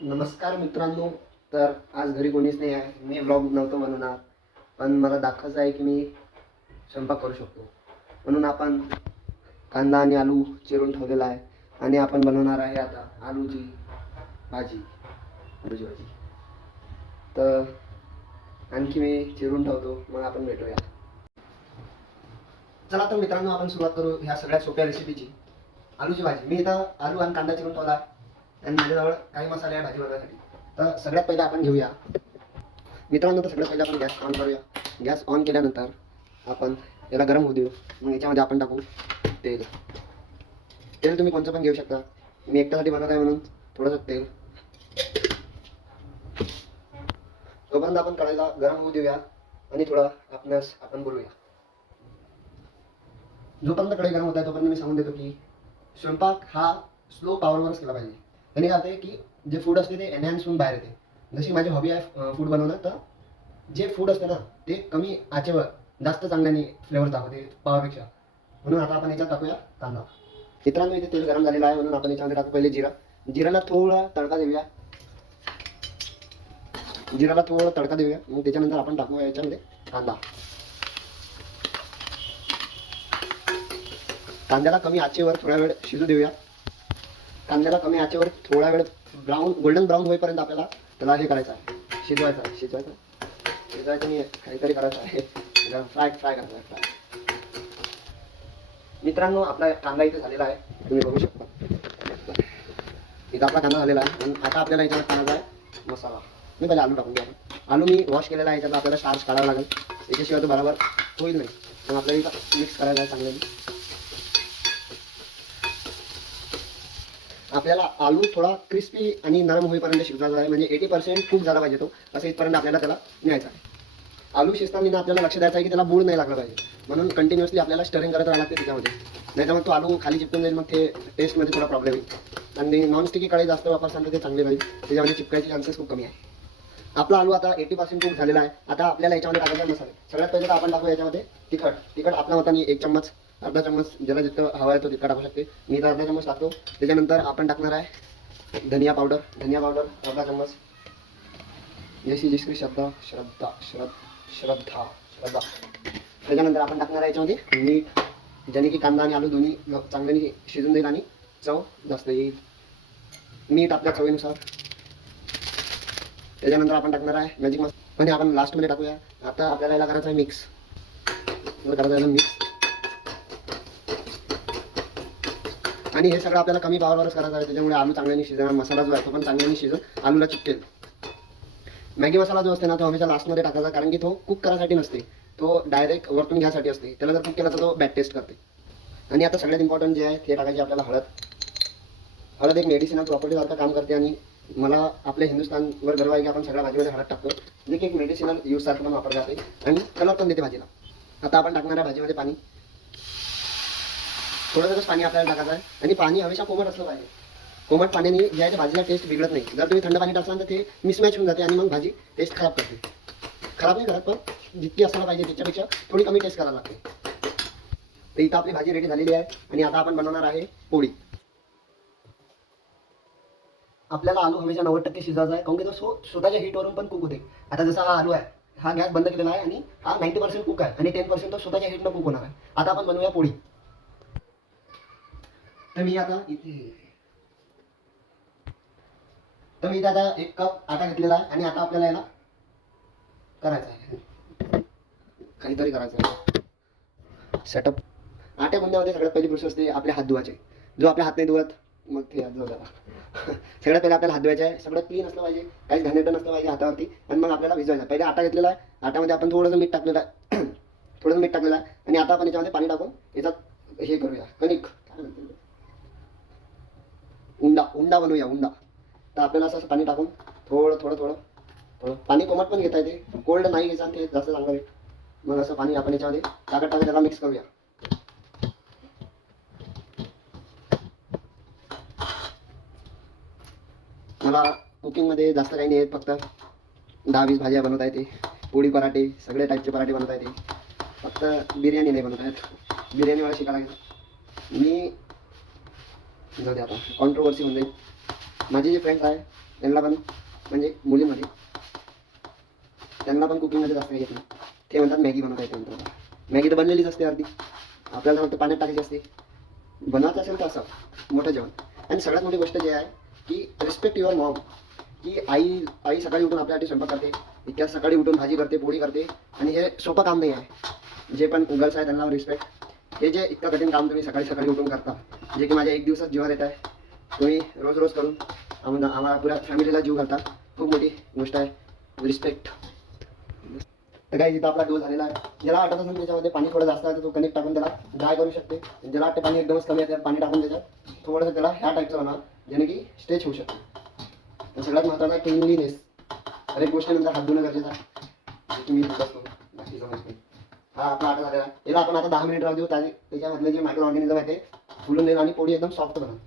नमस्कार मित्रांनो. तर आज घरी कोणीच नाही आहे. मी व्लॉग नव्हतो बनवणार, पण मला दाखवायचं आहे की मी स्वयंपाक करू शकतो. म्हणून आपण कांदा आणि आलू चिरून ठेवलेला आहे आणि आपण बनवणार आहे आता आलूची भाजी. तर आणखी मी चिरून ठेवतो, मग आपण भेटूया. चला तर मित्रांनो, आपण सुरुवात करू ह्या सगळ्यात सोप्या रेसिपीची, आलूची भाजी. मी इथं आलू आणि कांदा चिरून ठेवला आहे आणि माझ्याजवळ काही मसाले आहे भाजी बनवण्यासाठी. तर सगळ्यात पहिला आपण घेऊया मित्रांनो, तर सगळ्यात पहिला आपण गॅस ऑन करूया. गॅस ऑन केल्यानंतर आपण याला गरम होऊ देऊ. मग याच्यामध्ये आपण टाकू तेल. तेल तुम्ही कोणतं पण घेऊ शकता. मी एकट्यासाठी बनवत आहे म्हणून थोडंसं तेल. तोपर्यंत आपण कढईला गरम होऊ देऊया आणि थोडं आपण बोलूया. जोपर्यंत कढई गरम होत आहे तोपर्यंत मी सांगून देतो की स्वयंपाक हा स्लो पॉवरवरच केला पाहिजे. त्याने काय होते की जे फूड असते ते एनहॅन्स होऊन बाहेर येते. जशी माझी हॉबी आहे फूड बनवणं, तर जे फूड असते ना ते कमी आचेवर जास्त चांगल्याने फ्लेवर दाखवते पावापेक्षा. म्हणून आता आपण याच्यात टाकूया कांदा. मित्रांनो, इथे तेल गरम झालेलं आहे म्हणून आपण याच्यामध्ये टाकू पहिले जिरा. जिराला थोडा तडका देऊया. मग त्याच्यानंतर आपण टाकूया याच्यामध्ये कांदा. कांद्याला कमी आचेवर थोडा वेळ शिजू देऊया. कांद्याला कमी आचेवर थोडा वेळ गोल्डन ब्राऊन होईपर्यंत आपल्याला त्याला हे करायचं आहे, शिजवायचं आणि काहीतरी करायचं आहे, फ्राय करायचं आहे. मित्रांनो, आपला कांदा इथे झालेला आहे, तुम्ही बघू शकता. इथं आपला कांदा झालेला आहे आणि आता आपल्याला याच्यात टाकायचा आहे मसाला. मी पहिले आलू टाकून द्या. आलू मी वॉश केलेला आहे. याच्यात आपल्याला स्टार्च काढावं लागेल, याच्याशिवाय तो बरोबर होईल नाही. मग आपल्याला इथं मिक्स करायचं आहे चांगल्याने. आपल्याला आलू थोडा क्रिस्पी आणि नरम होईपर्यंत शिजवायचा आहे. म्हणजे 80% कुक झाला पाहिजे तो, असं इथपर्यंत आपल्याला त्याला न्यायचा आहे. आलू शिजताना आपल्याला लक्ष द्यायचं आहे की त्याला बूड नाही लागला पाहिजे. म्हणून कंटिन्युअसली आपल्याला स्टरिंग करत राहावं लागते त्याच्यामध्ये. नाही तर मग तो आलू खाली चिपकून जाईल, मग ते टेस्टमध्ये थोडा प्रॉब्लेम येईल. आणि नॉनस्टिकी कढई जास्त वापरसान तर ते चांगले राहील, त्याच्यामध्ये चिपकायचे चान्सेस खूप कमी आहे. आपला आलू आता 80% कुक झालेला आहे. आता आपल्याला याच्यामध्ये टाकायचा मसाले. सगळ्यात पहिले तर आपण टाकू याच्यामध्ये तिखट आपल्या मताने 1 चम्मच, अर्धा चम्मच, ज्याला जितकं हवा आहे तो तितका टाकू शकते. मी तर अर्धा चम्मच टाकतो. त्याच्यानंतर आपण टाकणार आहे धनिया पावडर अर्धा चम्मच. जशी जिसकी श्रद्धा. त्याच्यानंतर आपण टाकणार आहे याच्यामध्ये मीठ, ज्याने की कांदा आणि आलू दोन्ही चांगल्याने शिजून देईल आणि चव जास्त येईल. मीठ आपल्या चवीनुसार. त्याच्यानंतर आपण टाकणार आहे मॅजिक मसाला आणि आपण लास्टमध्ये टाकूया. आता आपल्याला याला करायचं आहे मिक्स. आणि हे सगळं आपल्याला कमी पावरवरच करायचं आहे. त्याच्यामुळे आलू चांगल्याने शिजणार, मसाला जो आहे तो पण चांगल्याने शिजून आलूला चिपकेल. मॅगी मसाला जो असते ना तो हमेशा लास्टमध्ये टाकायचा, कारण की तो कुक करायसाठी नसते, तो डायरेक्ट वरतून घ्यायसाठी असते. त्याला जर कुक केला तर तो बॅड टेस्ट करते. आणि आता सगळ्यात इम्पॉर्टंट जे आहे ते टाकायचे आपल्याला हळद एक मेडिसिनल प्रॉपर्टीसारखं काम करते. आणि मला आपल्या हिंदुस्थानवर गर्व आहे की आपण सगळ्या भाजीमध्ये हळद टाकतो, जे की एक मेडिसिनल यूजसारखं पण वापरलं जाते आणि कलर पण देते भाजीला. आता आपण टाकणार आहे भाजीमध्ये पाणी. थोडंसंच पाणी आपल्याला टाकायचं आहे आणि पाणी हमेशा कोमट असलं पाहिजे. कोमट पाण्याने जे आहे भाजीला टेस्ट बिघडत नाही. जर तुम्ही थंड पाणी टाकलं तर ते मिसमॅच होऊन जाते आणि मग भाजी टेस्ट खराब करते. खराब नाही करत, पण जितकी असायला पाहिजे त्याच्यापेक्षा थोडी कमी टेस्ट करायला लागते. तर इथं आपली भाजी रेडी झालेली आहे आणि आता आपण बनवणार आहे पोळी. आपल्याला आलू हमेशा 90% शिजवायचा आहे, कारण की तो स्वतःच्या हीटवरून पण कुक होते. आता जसा हा आलू आहे, हा गॅस बंद केलेला आहे आणि हा 90% कुक आहे आणि 10% तो स्वतःच्या हीटनं कुक होणार आहे. आता आपण बनवूया पोळी. तर मी आता आता 1 कप आटा घेतलेला आहे आणि आता आपल्याला याला करायचं आहे, काहीतरी करायचं आहे सेटअप. आट्या गुंड्यामध्ये सगळ्यात पहिली प्रोसेस असते आपले हात धुवायचे. जो आपल्या हात नाही धुवत मग ते हात धुवा. सगळ्यात पहिले आपल्याला हात धुवायचे आहे. सगळं क्लीन असलं पाहिजे, काहीच घाणेरडं नसलं पाहिजे हातावरती. आणि मग आपल्याला भिजवायचं. पहिले आटा घेतलेला आहे, आटामध्ये आपण थोडंसं मीठ टाकलेलं आहे आणि आता आपण याच्यामध्ये पाणी टाकून याच्यात हे करूया कणिक, उंडा बनवूया उंडा. तर आपल्याला असं पाणी टाकून थोडं पाणी कोमट पण घेता येते, कोल्ड नाही घ्यायचं ते जास्त चांगलं आहे. मग असं पाणी आपण याच्यामध्ये टाकत त्याला मिक्स करूया. मला कुकिंगमध्ये जास्त काही नाही येत, फक्त 10-20 भाज्या बनवता येते. पोळी, पराठे, सगळे टाईपचे पराठे बनवता येते. फक्त बिर्याणी नाही बनवता येत. बिर्याणी मला शिकायला लागेल. मी जाऊ दे, आता कॉन्ट्रोवर्सी होऊन जाईल. माझे जे फ्रेंड्स आहे त्यांना पण म्हणजे मुलींमध्ये त्यांना पण कुकिंगमध्ये जास्त काही येत नाही. ते म्हणतात मॅगी बनवता येते म्हणतात. मॅगी तर बनलेलीच असते अर्धी, आपल्याला फक्त पाण्यात टाकायची असते. बनवायचं असेल तर असं मोठं जेवण. आणि सगळ्यात मोठी गोष्ट जी आहे की रिस्पेक्ट युअर मॉम. की आई आई सकाळी उठून आपल्यासाठी स्वयंपाक करते, इतक्या सकाळी उठून भाजी करते, पोळी करते. आणि हे सोपं काम नाही आहे. जे पण गर्ल्स आहे त्यांना रिस्पेक्ट. हे जे इतकं कठीण काम तुम्ही सकाळी सकाळी उठून करता, जे की माझ्या एक दिवसात जीवावर येत आहे, तुम्ही रोज रोज करून आम्हाला पुऱ्या फॅमिलीला जीव घालता. खूप मोठी गोष्ट आहे. रिस्पेक्ट. तर काही जिथं आपला डो झालेला आहे, ज्याला वाटत असेल त्याच्यामध्ये पाणी थोडं जास्त आहे तर तो कनेक्ट टाकून त्याला ड्राय करू शकते. ज्याला वाटते पाणी एकदमच कमी आहे, पाणी टाकून त्याच्यात थोडंसं त्याला ह्या टाईपचं बनवा, ज्याने की स्ट्रेच होऊ शकते. तर सगळ्यात महत्त्वाचा आहे क्लिनलीनेस. हर एक गोष्टीनंतर हात धुणं गरजेचं आहे. तुम्ही असतो बाकी समजते. हा आपला आटा झालेला आहे. याला आपण आता 10 मिनिट राहू देऊ. त्याच्यामधले जे मायक्रो ऑर्गॅनिझम आहे ते फुलून देईल आणि पोळी एकदम सॉफ्ट बनवून.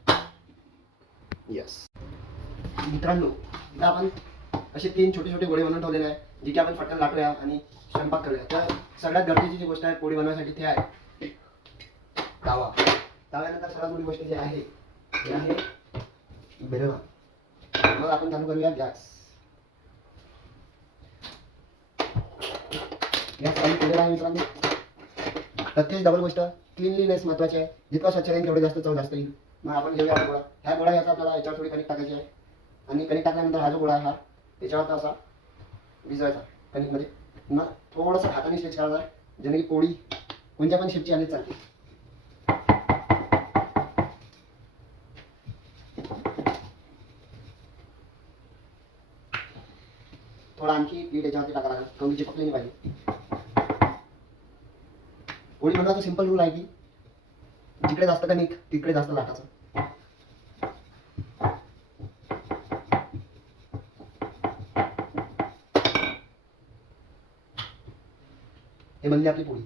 यस मित्रांनो, इथं आपण असे 3 छोटे छोटे गोळे बनवून ठेवलेले आहे, जे की आपण पटकन लाटूया आणि स्वयंपाक करूया. तर सगळ्यात गरजेची जी गोष्ट आहे पोळी बनवण्यासाठी ते आहे तवा. तव्यानंतर सर्वात मोठी गोष्ट जी आहे ते आहे बेलना. मग आपण चालू करूया गॅस. गॅस चालू केलेला आहे मित्रांनो. प्रत्येक डबल गोष्ट क्लिनलीनेस महत्त्वाची आहे. जितका स्वच्छ राहील तेवढे जास्त चव जास्त येईल. मग आपण घेऊया गोळा. ह्या गोळा याचा आपल्याला याच्यावर थोडी कणिक टाकायची आहे. आणि कणिक टाकल्यानंतर हा जो गोळा आहे हा त्याच्यावर असा भिजवायचा कणिकमध्ये. पुन्हा थोडंसं हाताने स्ट्रेच करायचा, ज्याने की पोळी कोणत्या पण शेपची आली चालते. थोडा आणखी पीठ याच्यावरती टाकायला लागेल, कमी चिपकली नाही पाहिजे. पोळी बनवायचा सिंपल रूल आहे की जिकडे जास्त कणिक तिकडे जास्त लाटायचं. हे बनली आपली पोळी.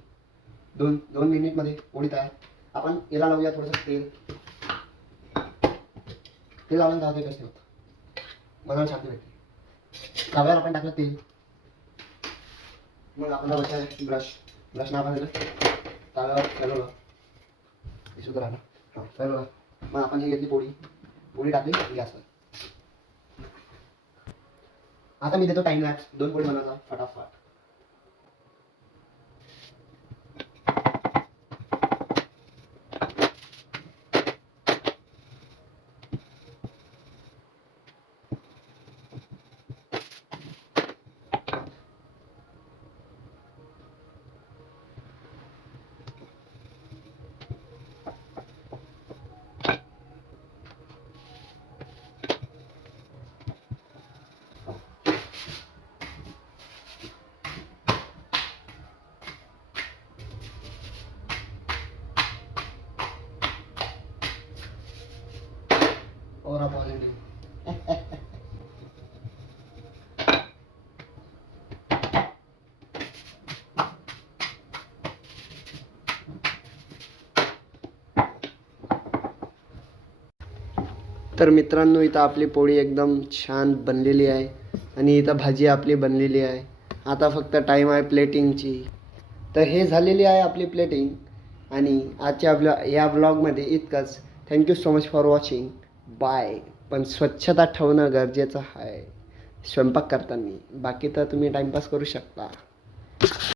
2 मिनिटमध्ये पोळी तयार. आपण याला लावूया थोडंसं तेल. तेल लावून जाऊ कसं होतं बनवायला शांती भेटते. तव्यावर आपण टाकलं तेल. मग आपण लावायचं ब्रश ना आपण तव्यावर फिरवलं दिसत राहिलं. हां फिरवलं. मग आपण ही घेतली पोळी टाकली गॅसवर. आता मी देतो टाइम लॅप्स 2 पोळी बनवायचा फटाफट. और पॉझिटिव्ह. तर मित्रांनो, इथं आपली पोळी एकदम छान बनलेली आहे आणि इथं भाजी आपली बनलेली आहे. आता फक्त टाईम आहे प्लेटिंगची. तर हे झालेली आहे आपली प्लेटिंग. आणि आजच्या या ब्लॉगमध्ये इतकंच. Thank you so much for watching. Bye. पण स्वच्छता ठेवणं गरजेचं आहे स्वयंपाक करताना. बाकी तर तुम्ही टाईमपास करू शकता.